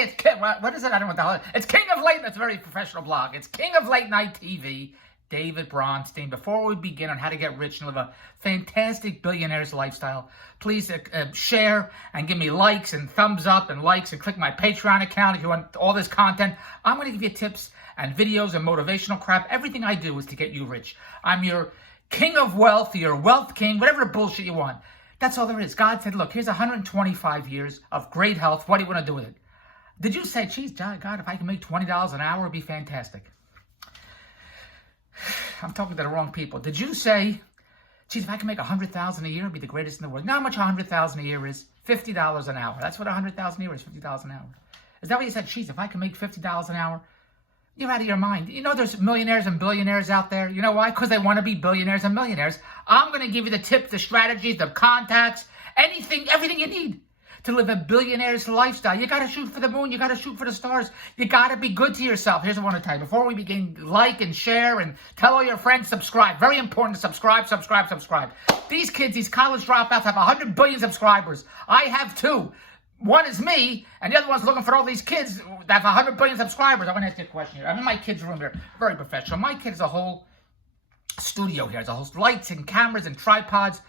It's what is it? I don't know what the hell it is. It's King of Late. That's a very professional blog. It's King of Late Night TV, David Bronstein. Before we begin on how to get rich and live a fantastic billionaire's lifestyle, please share and give me likes and thumbs up and likes and click my Patreon account if you want all this content. I'm going to give you tips and videos and motivational crap. Everything I do is to get you rich. I'm your king of wealth, your wealth king, whatever bullshit you want. That's all there is. God said, look, here's 125 years of great health. What do you want to do with it? Did you say, geez, God, if I can make $20 an hour, it'd be fantastic? I'm talking to the wrong people. Did you say, geez, if I can make $100,000 a year, it'd be the greatest in the world? You know how much $100,000 a year is? $50 an hour. That's what $100,000 a year is, $50 an hour. Is that what you said? Geez, if I can make $50 an hour, you're out of your mind. You know there's millionaires and billionaires out there. You know why? Because they want to be billionaires and millionaires. I'm going to give you the tips, the strategies, the contacts, anything, everything you need to live a billionaire's lifestyle. You got to shoot for the moon. You got to shoot for the stars. You got to be good to yourself. Here's what I want to tell you. Before we begin, like and share and tell all your friends, subscribe. Very important to subscribe. These kids, these college dropouts have 100 billion subscribers. I have 2. One is me, and the other one's looking for all these kids that have 100 billion subscribers. I want to ask you a question here. I'm in my kid's room here. Very professional. My kid has a whole studio here. There's a whole lights and cameras and tripods.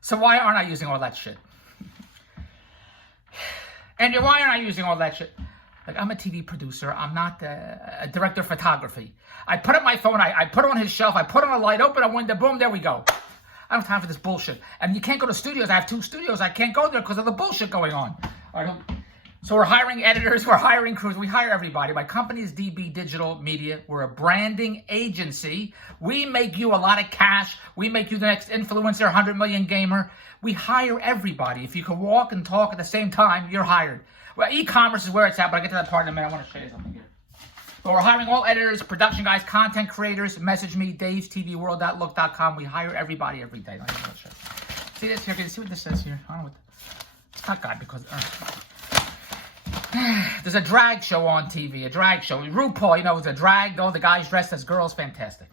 So why aren't I using all that shit? And why aren't I using all that shit? Like, I'm a TV producer. I'm not a director of photography. I put up my phone. I put it on his shelf. I put on a light, open a window, boom, there we go. I don't have time for this bullshit. And you can't go to studios. I have 2 studios. I can't go there because of the bullshit going on. So we're hiring editors. We're hiring crews. We hire everybody. My company is DB Digital Media. We're a branding agency. We make you a lot of cash. We make you the next influencer, 100 million gamer. We hire everybody. If you can walk and talk at the same time, you're hired. Well, e-commerce is where it's at, but I'll get to that part in a minute. I want to show you something here. But we're hiring all editors, production guys, content creators. Message me, davestvworld.look.com. We hire everybody every day. See this here? Can you see what this says here? I don't know what. It's not God because there's a drag show on TV. A drag show. RuPaul, you know, it's a drag. All the guys dressed as girls. Fantastic.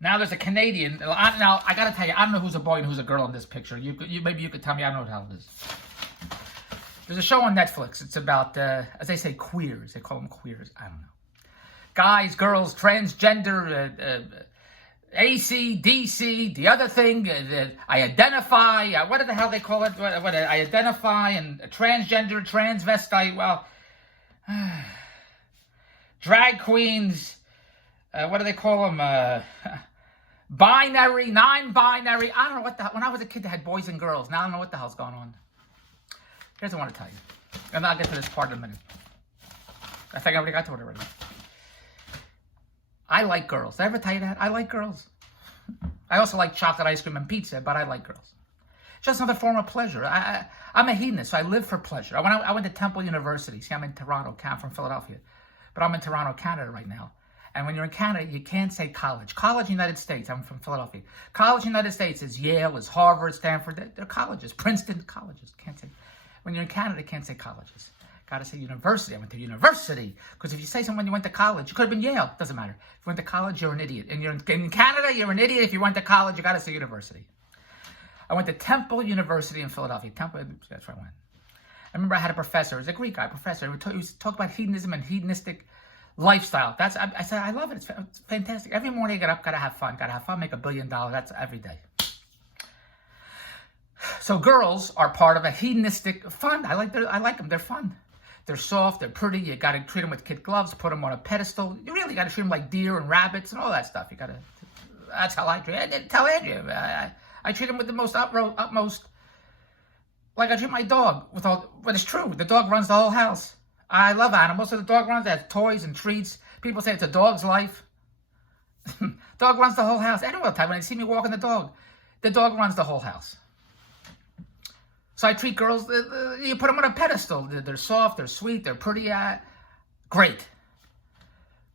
Now there's a Canadian. Now I gotta tell you, I don't know who's a boy and who's a girl in this picture. Maybe you could tell me. I don't know what the hell it is. There's a show on Netflix. It's about, as they say, queers. They call them queers. I don't know. Guys, girls, transgender, AC, DC, the other thing, I identify, what the hell they call it? What I identify, and transgender, transvestite, well, drag queens, what do they call them? Binary, non-binary. I don't know what the hell. When I was a kid, they had boys and girls. Now I don't know what the hell's going on. Here's what I want to tell you. And I'll get to this part in a minute. I think I already got to it already. I like girls. Did I ever tell you that? I like girls. I also like chocolate ice cream and pizza, but I like girls. It's just another form of pleasure. I'm a hedonist, so I live for pleasure. I went to Temple University. See, I'm in Toronto, I'm from Philadelphia. But I'm in Toronto, Canada right now. And when you're in Canada, you can't say college. College United States, I'm from Philadelphia. College United States is Yale, is Harvard, Stanford. They're colleges. Princeton, colleges. Can't say. When you're in Canada, you can't say colleges. Got to say university. I went to university. Because if you say something when you went to college, you could have been Yale. Doesn't matter. If you went to college, you're an idiot. And you're in Canada, you're an idiot. If you went to college, you got to say university. I went to Temple University in Philadelphia. Temple, that's where I went. I remember I had a professor. He was a Greek guy, professor. He used to talk about hedonism and hedonistic lifestyle. I said, I love it. It's fantastic. Every morning I get up, got to have fun. Got to have fun, make $1 billion. That's every day. So girls are part of a hedonistic fun. I like them. They're fun. They're soft. They're pretty. You got to treat them with kid gloves. Put them on a pedestal. You really got to treat them like deer and rabbits and all that stuff. You got to. That's how I treat. I didn't tell Andrew. I treat them with the most utmost. Like I treat my dog with all. But it's true. The dog runs the whole house. I love animals. So the dog runs. They have toys and treats. People say it's a dog's life. Dog runs the whole house. Everyone will tell you when they see me walking the dog runs the whole house. So I treat girls, you put them on a pedestal. They're soft, they're sweet, they're pretty, great.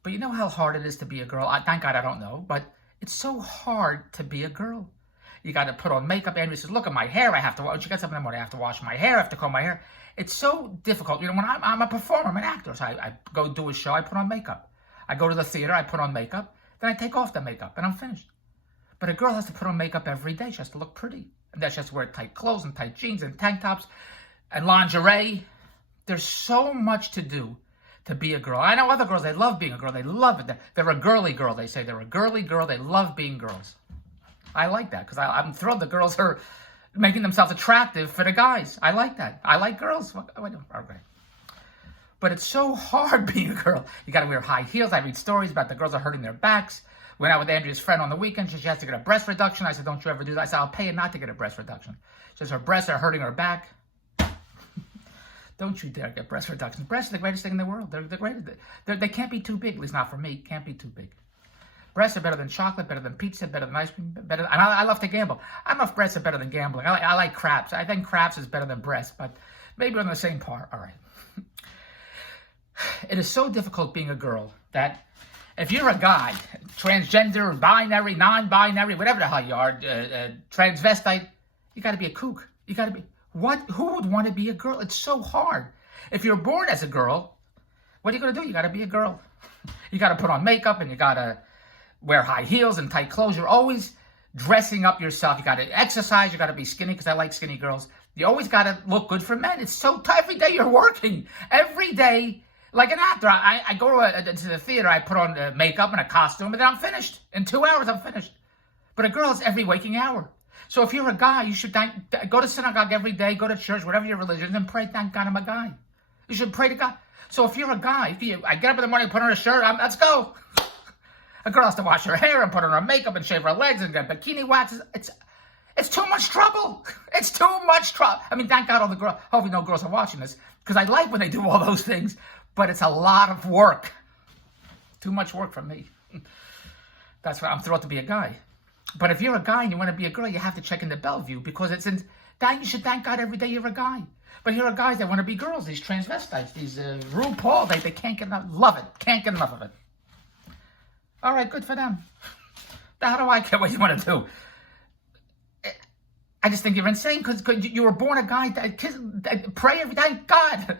But you know how hard it is to be a girl? Thank God I don't know, but it's so hard to be a girl. You got to put on makeup. Andrew says, look at my hair. I have to, she gets up in the morning, I have to wash my hair, I have to comb my hair. It's so difficult. You know, when I'm a performer, I'm an actor, so I go do a show, I put on makeup. I go to the theater, I put on makeup, then I take off the makeup, and I'm finished. But a girl has to put on makeup every day. She has to look pretty. And then she has to wear tight clothes and tight jeans and tank tops and lingerie. There's so much to do to be a girl. I know other girls, they love being a girl. They love it. They're a girly girl. They say they're a girly girl. They love being girls. I like that because I'm thrilled the girls are making themselves attractive for the guys. I like that. I like girls. Okay. But it's so hard being a girl. You got to wear high heels. I read stories about the girls are hurting their backs. Went out with Andrea's friend on the weekend. She has to get a breast reduction. I said, don't you ever do that. I said, I'll pay you not to get a breast reduction. She says her breasts are hurting her back. Don't you dare get breast reductions. Breasts are the greatest thing in the world. They're the greatest. They can't be too big, at least not for me. Can't be too big. Breasts are better than chocolate, better than pizza, better than ice cream, better. And I love to gamble. I don't know if breasts are better than gambling. I like craps. I think craps is better than breasts, but maybe on the same par. All right. It is so difficult being a girl that if you're a guy, transgender, binary, non-binary, whatever the hell you are, transvestite, you got to be a kook. You got to be. Who would want to be a girl? It's so hard. If you're born as a girl, what are you going to do? You got to be a girl. You got to put on makeup and you got to wear high heels and tight clothes. You're always dressing up yourself. You got to exercise. You got to be skinny because I like skinny girls. You always got to look good for men. It's so tough. Every day you're working. Every day, like an actor. I go to the theater. I put on makeup and a costume and then I'm finished. In 2 hours, I'm finished. But a girl is every waking hour. So if you're a guy, you should go to synagogue every day, go to church, whatever your religion, and pray, thank God I'm a guy. You should pray to God. So if you're a guy, I get up in the morning, put on a shirt, let's go. A girl has to wash her hair and put on her makeup and shave her legs and get bikini waxes. It's too much trouble. It's too much trouble. I mean, thank God all the girls, hopefully no girls are watching this, because I like when they do all those things, but it's a lot of work. Too much work for me. That's why I'm thrilled to be a guy. But if you're a guy and you want to be a girl, you have to check into Bellevue because you should thank God every day you're a guy. But here are guys that want to be girls, these transvestites, these RuPaul, they can't get enough, love it, can't get enough of it. All right, good for them. How do I care what you want to do? I just think you're insane because you were born a guy, pray every day, God.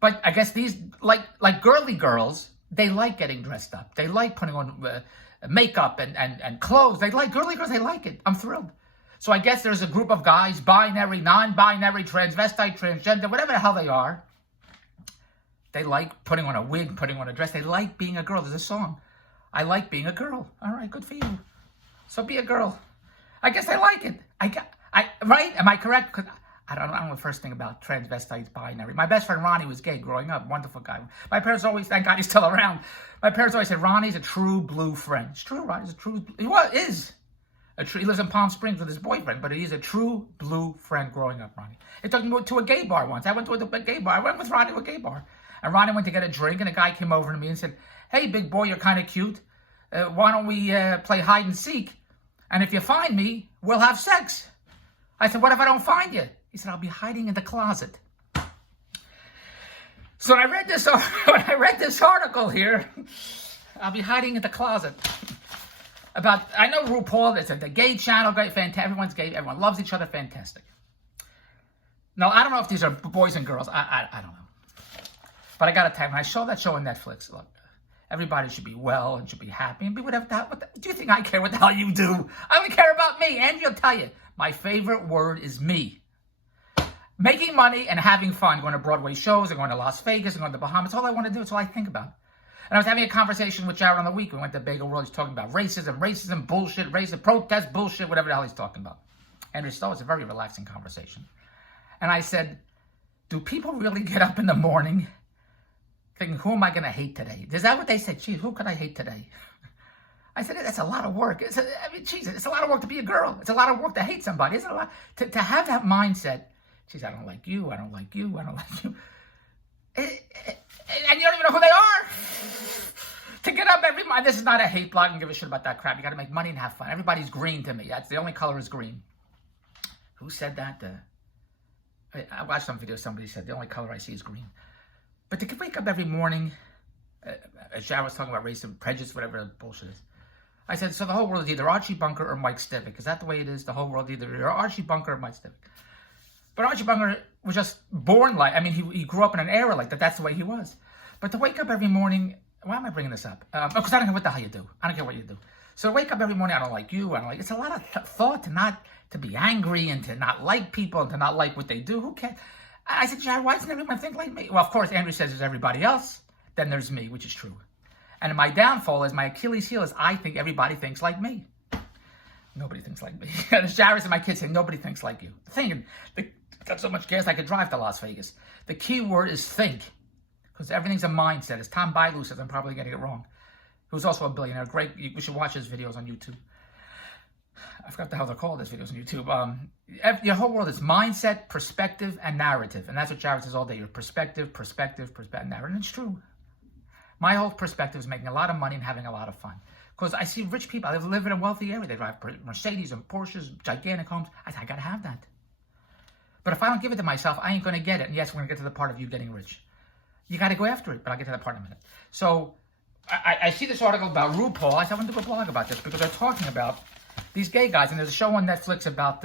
But I guess these, like girly girls, they like getting dressed up. They like putting on makeup and clothes. They like girly girls. They like it. I'm thrilled. So I guess there's a group of guys, binary, non-binary, transvestite, transgender, whatever the hell they are. They like putting on a wig, putting on a dress. They like being a girl. There's a song. I like being a girl. All right, good for you. So be a girl. I guess I like it. Right? Am I correct? Because I don't know the first thing about transvestites, binary. My best friend Ronnie was gay growing up. Wonderful guy. My parents always, thank God he's still around. My parents always said, Ronnie's a true blue friend. It's true, Ronnie's a true, he lives in Palm Springs with his boyfriend, but he's a true blue friend growing up, Ronnie. They took me to a gay bar once. I went to a gay bar. I went with Ronnie to a gay bar. And Ronnie went to get a drink, and a guy came over to me and said, hey, big boy, you're kind of cute. Why don't we play hide and seek? And if you find me, we'll have sex. I said, what if I don't find you? He said, I'll be hiding in the closet. So when I read this article here, I'll be hiding in the closet. I know RuPaul, it's the gay channel, great, fantastic. Everyone's gay, everyone loves each other, fantastic. Now, I don't know if these are boys and girls. I don't know. But I got to tell you, when I saw that show on Netflix, look, everybody should be well and should be happy and be whatever the hell. Do you think I care what the hell you do? I only care about me. Andrew will tell you, my favorite word is me. Making money and having fun, going to Broadway shows, and going to Las Vegas, and going to the Bahamas. All I want to do. It's all I think about. And I was having a conversation with Jared on the week. We went to Bagel World. He's talking about racism, bullshit, protest, bullshit, whatever the hell he's talking about. Andrew Stowe, it's a very relaxing conversation. And I said, do people really get up in the morning thinking, who am I going to hate today? Is that what they said? Gee, who could I hate today? I said, that's a lot of work. It's a lot of work to be a girl. It's a lot of work to hate somebody. It's a lot to have that mindset. Geez, I don't like you. I don't like you. I don't like you. And you don't even know who they are. To get up every morning. This is not a hate blog. I don't give a shit about that crap. You got to make money and have fun. Everybody's green to me. That's the only color is green. Who said that? I watched some video. Somebody said the only color I see is green. But to wake up every morning, as Jared was talking about racism, prejudice, whatever bullshit is. I said, so the whole world is either Archie Bunker or Mike Stivic. Is that the way it is? The whole world either you're Archie Bunker or Mike Stivic. But Archie Bunker was just born he grew up in an era like that. That's the way he was. But to wake up every morning, why am I bringing this up? Because I don't care what the hell you do. I don't care what you do. So to wake up every morning, I don't like you. It's a lot of thought to be angry and to not like people and to not like what they do. Who cares? I said, Jared, why doesn't everyone think like me? Well, of course, Andrew says there's everybody else. Then there's me, which is true. And my downfall is, my Achilles heel is, I think everybody thinks like me. Nobody thinks like me. There's Jared and my kids saying, nobody thinks like you. Got so much gas I could drive to Las Vegas. The key word is think. Because everything's a mindset. As Tom Bilyeu says, I'm probably getting it wrong. Who's also a billionaire. Great. We should watch his videos on YouTube. I forgot the hell they're called, his videos on YouTube. Your whole world is mindset, perspective, and narrative. And that's what Jared says all day. Your perspective, narrative. And it's true. My whole perspective is making a lot of money and having a lot of fun. Because I see rich people. I live in a wealthy area. They drive Mercedes and Porsches, gigantic homes. I got to have that. But if I don't give it to myself, I ain't going to get it. And yes, we're going to get to the part of you getting rich. You got to go after it. But I'll get to that part in a minute. So I see this article about RuPaul. I said, I want to do a blog about this because they're talking about these gay guys. And there's a show on Netflix about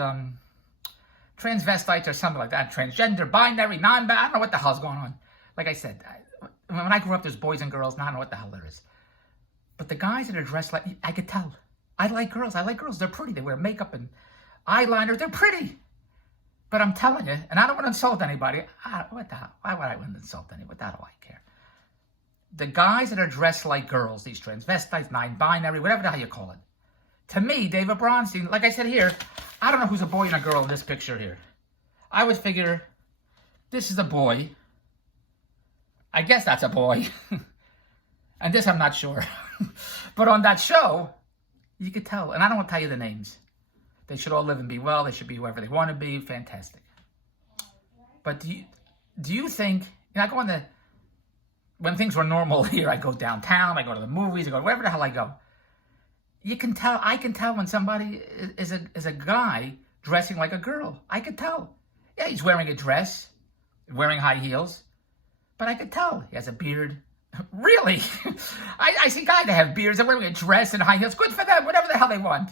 transvestites or something like that. Transgender, binary, non-binary. I don't know what the hell's going on. Like I said, when I grew up, there's boys and girls. Now I don't know what the hell there is. But the guys that are dressed like, I could tell. I like girls. They're pretty. They wear makeup and eyeliner. They're pretty. But I'm telling you, and I don't want to insult anybody. What the hell? Why would I want to insult anybody? What the hell do I care? The guys that are dressed like girls, these transvestites, non-binary, whatever the hell you call it. To me, David Bronstein, like I said here, I don't know who's a boy and a girl in this picture here. I would figure this is a boy. I guess that's a boy. And this I'm not sure. But on that show, you could tell. And I don't want to tell you the names. They should all live and be well. They should be whoever they want to be. Fantastic. But do you think, I go on when things were normal here, I go downtown, I go to the movies, I go wherever the hell I go. You can tell, I can tell when somebody is a guy dressing like a girl. I could tell. Yeah, he's wearing a dress, wearing high heels. But I could tell. He has a beard. Really? I see guys that have beards. They're wearing a dress and high heels. Good for them. Whatever the hell they want.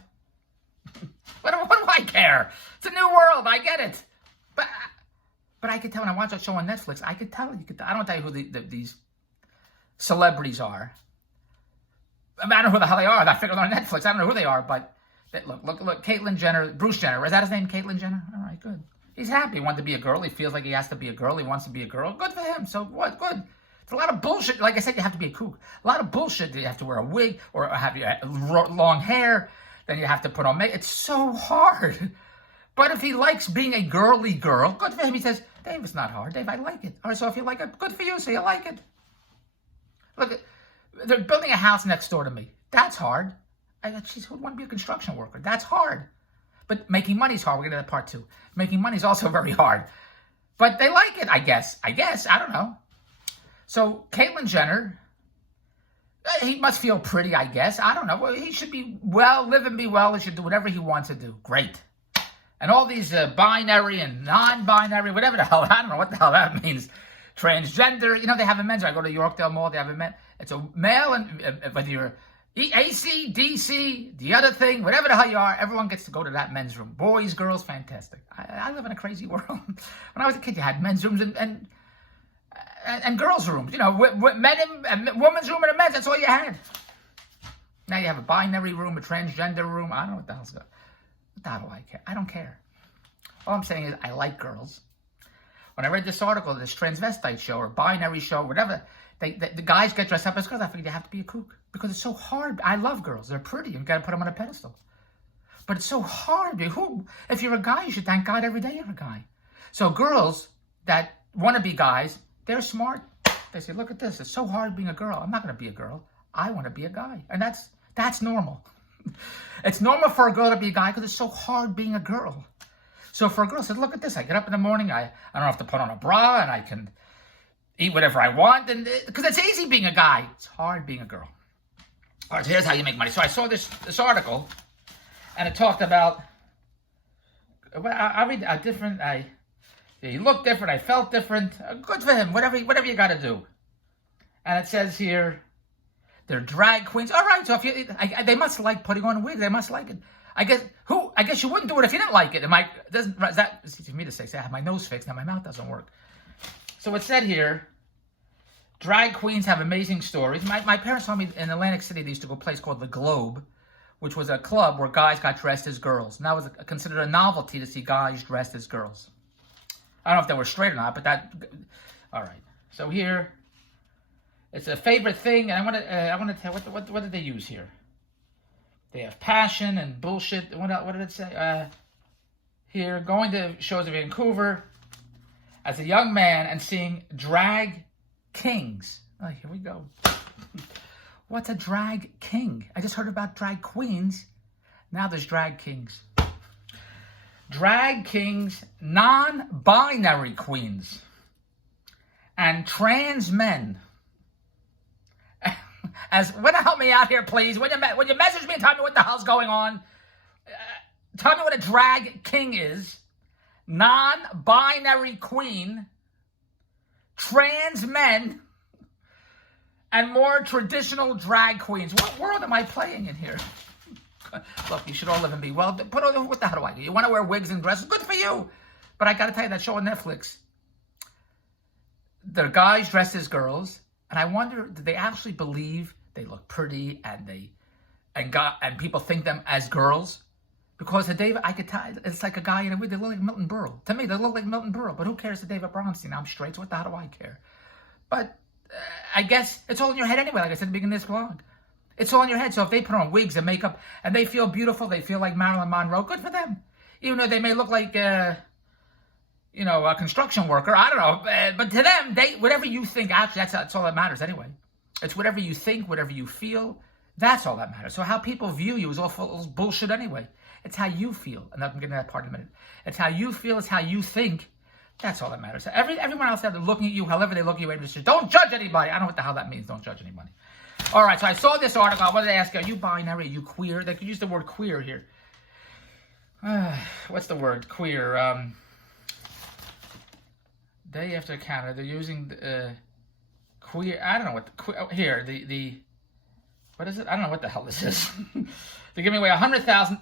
What do I care? It's a new world. I get it. But I could tell when I watch that show on Netflix. I could tell. I don't tell you who these celebrities are. I don't know who the hell they are. I figured on Netflix. I don't know who they are. But look. Caitlyn Jenner, Bruce Jenner. Is that his name? Caitlyn Jenner. All right, good. He's happy. He wanted to be a girl. He feels like he has to be a girl. He wants to be a girl. Good for him. So what? Good. It's a lot of bullshit. Like I said, you have to be a kook. A lot of bullshit. You have to wear a wig or have long hair. Then you have to put on makeup. It's so hard. But if he likes being a girly girl, good for him. He says, Dave, it's not hard. Dave, I like it. All right, so if you like it, good for you. So you like it. Look, they're building a house next door to me. That's hard. She's who would want to be a construction worker. That's hard. But making money is hard. We're going to that part too. Making money is also very hard. But they like it, I guess. I don't know. So, Caitlyn Jenner, he must feel pretty, I guess. I don't know. Well, he should be well, live and be well. He should do whatever he wants to do. Great. And all these binary and non-binary, whatever the hell, I don't know what the hell that means. Transgender, they have a men's. I go to Yorkdale Mall, they have a men. It's a male, and whether you're AC, DC, the other thing, whatever the hell you are, everyone gets to go to that men's room. Boys, girls, fantastic. I live in a crazy world. When I was a kid, you had men's rooms and girls' rooms. Men and women's room and a men's. That's all you had. Now you have a binary room, a transgender room. I don't know what the hell's going on. What the hell do I care? I don't care. All I'm saying is I like girls. When I read this article, this transvestite show or binary show, whatever, the guys get dressed up as girls. I figured they have to be a kook because it's so hard. I love girls. They're pretty. You've got to put them on a pedestal. But it's so hard. If you're a guy, you should thank God every day you're a guy. So girls that want to be guys, they're smart. They say, look at this. It's so hard being a girl. I'm not going to be a girl. I want to be a guy. And that's normal. It's normal for a girl to be a guy because it's so hard being a girl. So for a girl, said, look at this. I get up in the morning. I don't have to put on a bra and I can eat whatever I want. And because it's easy being a guy. It's hard being a girl. All right, so here's how you make money. So I saw this article and it talked about, I read a different, he looked different. I felt different. Good for him. Whatever you got to do. And it says here, they're drag queens. All right. So they must like putting on wigs. They must like it. I guess you wouldn't do it if you didn't like it. Is that easy for me to say? I have my nose fixed. Now my mouth doesn't work. So it said here, drag queens have amazing stories. My parents told me in Atlantic City they used to go to a place called the Globe, which was a club where guys got dressed as girls. And that was considered a novelty to see guys dressed as girls. I don't know if they were straight or not, but that. All right. So here, it's a favorite thing, and I want to tell what did they use here? They have passion and bullshit. What did it say? Here, going to shows in Vancouver as a young man and seeing drag kings. Oh, here we go. What's a drag king? I just heard about drag queens. Now there's drag kings. Drag kings, non-binary queens, and trans men. Help me out here, please. When you message me and tell me what the hell's going on, tell me what a drag king is. Non-binary queen, trans men, and more traditional drag queens. What world am I playing in here? Look, you should all live and be well. What the hell do I do? You want to wear wigs and dresses? Good for you. But I got to tell you, that show on Netflix, they're guys dressed as girls, and I wonder, do they actually believe they look pretty and people think them as girls? Because to David, I could tell, it's like a guy in a wig. They look like Milton Berle. To me, they look like Milton Berle. But who cares to David Bronstein? I'm straight, so what the hell do I care? But I guess it's all in your head anyway, like I said at the beginning of this vlog. It's all in your head. So if they put on wigs and makeup and they feel beautiful, they feel like Marilyn Monroe, good for them. Even though they may look like, a construction worker. I don't know. But to them, whatever you think, actually, that's all that matters anyway. It's whatever you think, whatever you feel. That's all that matters. So how people view you is all bullshit anyway. It's how you feel. And I'm getting to that part in a minute. It's how you feel. It's how you think. That's all that matters. So everyone else out there looking at you, however they look at you, just don't judge anybody. I don't know what the hell that means, don't judge anybody. All right, so I saw this article. I wanted to ask you, are you binary? Are you queer? They could use the word queer here. What's the word? Queer. Day after Canada, they're using queer. I don't know what here the what is it? I don't know what the hell this is. They're giving away $100,000,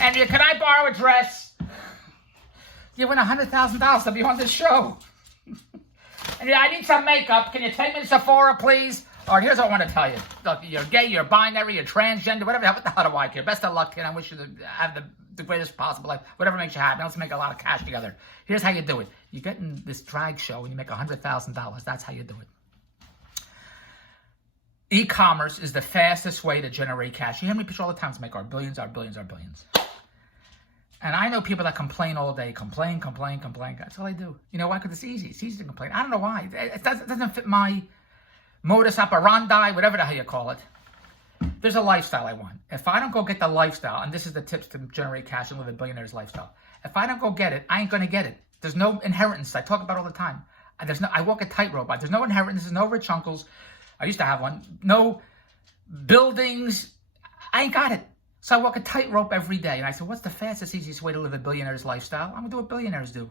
and can I borrow a dress? You win $100,000 to be on this show. And I need some makeup. Can you take me to Sephora, please? All right, here's what I want to tell you. Look, you're gay, you're binary, you're transgender, whatever. What the hell do I care? Best of luck, kid. I wish you to have the greatest possible life. Whatever makes you happy. Let's make a lot of cash together. Here's how you do it. You get in this drag show and you make $100,000. That's how you do it. E-commerce is the fastest way to generate cash. You hear me pitch all the time to make our billions, our billions, our billions. And I know people that complain all day. Complain. That's all I do. You know why? Because it's easy. It's easy to complain. I don't know why. It doesn't fit my modus operandi, whatever the hell you call it. There's a lifestyle I want. If I don't go get the lifestyle, and this is the tips to generate cash and live a billionaire's lifestyle. If I don't go get it, I ain't going to get it. There's no inheritance. I talk about it all the time. I walk a tightrope. There's no inheritance. There's no rich uncles. I used to have one. No buildings. I ain't got it. So I walk a tightrope every day. And I said, what's the fastest, easiest way to live a billionaire's lifestyle? I'm going to do what billionaires do.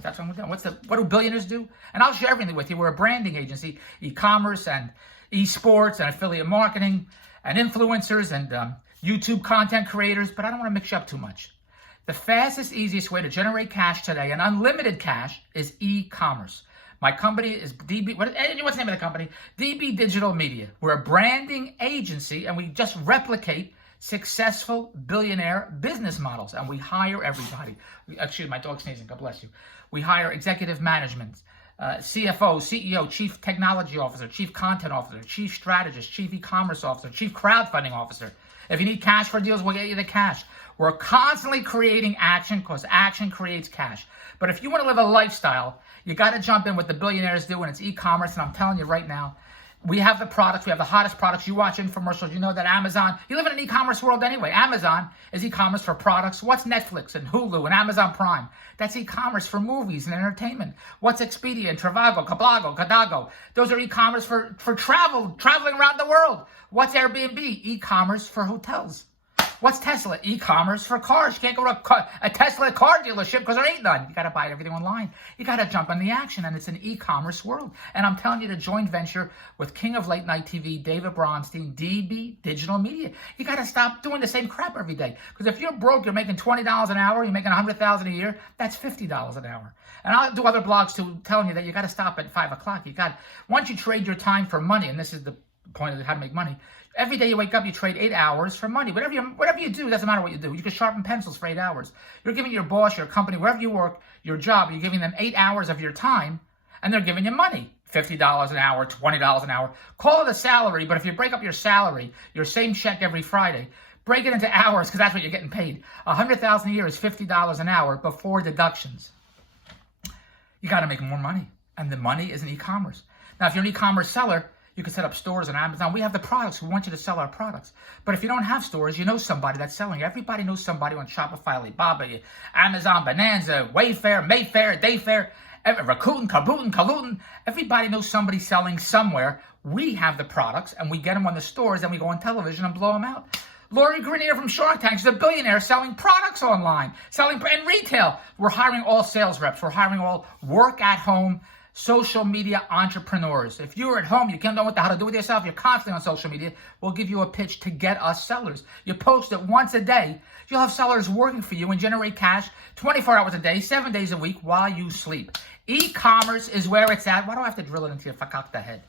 That's what I'm going to do. What do billionaires do? And I'll share everything with you. We're a branding agency, e-commerce and esports and affiliate marketing and influencers and YouTube content creators. But I don't want to mix you up too much. The fastest, easiest way to generate cash today, and unlimited cash, is e-commerce. My company is DB. What's the name of the company? DB Digital Media. We're a branding agency, and we just replicate successful billionaire business models, and we hire everybody. Excuse me, my dog's sneezing. God bless you. We hire executive management, CFO, CEO, chief technology officer, chief content officer, chief strategist, chief e-commerce officer, chief crowdfunding officer. If you need cash for deals, we'll get you the cash. We're constantly creating action because action creates cash. But if you want to live a lifestyle, you got to jump in what the billionaires do, and it's e-commerce. And I'm telling you right now, we have the products. We have the hottest products. You watch infomercials. You know that Amazon, you live in an e-commerce world anyway. Amazon is e-commerce for products. What's Netflix and Hulu and Amazon Prime? That's e-commerce for movies and entertainment. What's Expedia and Trivago, Kablago, Kadago? Those are e-commerce for traveling around the world. What's Airbnb? E-commerce for hotels. What's Tesla? E-commerce for cars. You can't go to a Tesla car dealership because there ain't none. You got to buy everything online. You got to jump on the action, and it's an e-commerce world. And I'm telling you, the joint venture with King of Late Night TV, David Bronstein, DB Digital Media. You got to stop doing the same crap every day. Because if you're broke, you're making $20 an hour, you're making $100,000 a year, that's $50 an hour. And I'll do other blogs too, telling you that you got to stop at 5 o'clock. Once you trade your time for money, and this is the the point of how to make money. Every day you wake up, you trade 8 hours for money. Whatever you do, doesn't matter what you do. You can sharpen pencils for 8 hours. You're giving your boss, your company, wherever you work, your job, you're giving them 8 hours of your time, and they're giving you money. $50 an hour, $20 an hour. Call it a salary, but if you break up your salary, your same check every Friday, break it into hours because that's what you're getting paid. $100,000 a year is $50 an hour before deductions. You got to make more money, and the money is in e-commerce. Now, if you're an e-commerce seller, you can set up stores on Amazon. We have the products. We want you to sell our products. But if you don't have stores, you know somebody that's selling. Everybody knows somebody on Shopify, Alibaba, Amazon, Bonanza, Wayfair, Mayfair, Dayfair, Rakuten, Kaluten. Everybody knows somebody selling somewhere. We have the products, and we get them on the stores, and we go on television and blow them out. Lori Greenier from Shark Tank is a billionaire selling products online, selling in retail. We're hiring all sales reps. We're hiring all work-at-home social media entrepreneurs. If you're at home, you can't know what the hell to do with yourself, you're constantly on social media, we'll give you a pitch to get us sellers. You post it once a day, you'll have sellers working for you and generate cash 24 hours a day, 7 days a week while you sleep. E-commerce is where it's at. Why do I have to drill it into your fuck the head?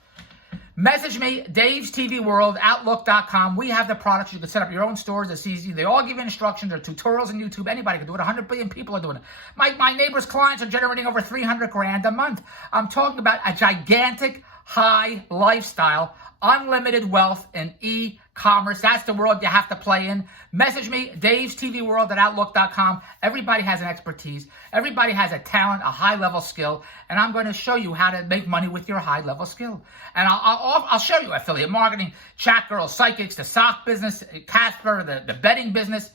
Message me, Dave's TV World, Outlook.com. We have the products. You can set up your own stores. It's easy. They all give instructions. There are tutorials on YouTube. Anybody can do it. 100 billion people are doing it. My neighbor's clients are generating over 300 grand a month. I'm talking about a gigantic high lifestyle, unlimited wealth in e-commerce. That's the world you have to play in. Message me, Dave's TV World at Outlook.com. Everybody has an expertise. Everybody has a talent, a high-level skill, and I'm going to show you how to make money with your high-level skill. And I'll show you affiliate marketing, chat girls, psychics, the sock business, Casper, the betting business.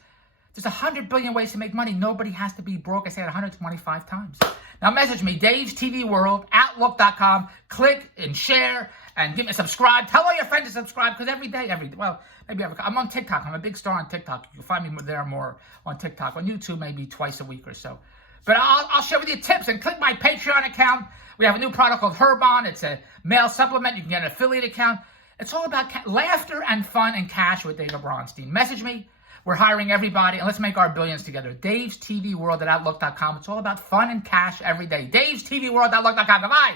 There's 100 billion ways to make money. Nobody has to be broke. I say it 125 times. Now message me, Dave's TV World, Outlook.com. Click and share and give me subscribe. Tell all your friends to subscribe because I'm on TikTok. I'm a big star on TikTok. You can find me there more on TikTok. On YouTube, maybe twice a week or so. But I'll share with you tips and click my Patreon account. We have a new product called Herbon. It's a male supplement. You can get an affiliate account. It's all about laughter and fun and cash with David Bronstein. Message me. We're hiring everybody, and let's make our billions together. Dave's TV World at Outlook.com. It's all about fun and cash every day. Dave's TV World at Outlook.com. Goodbye.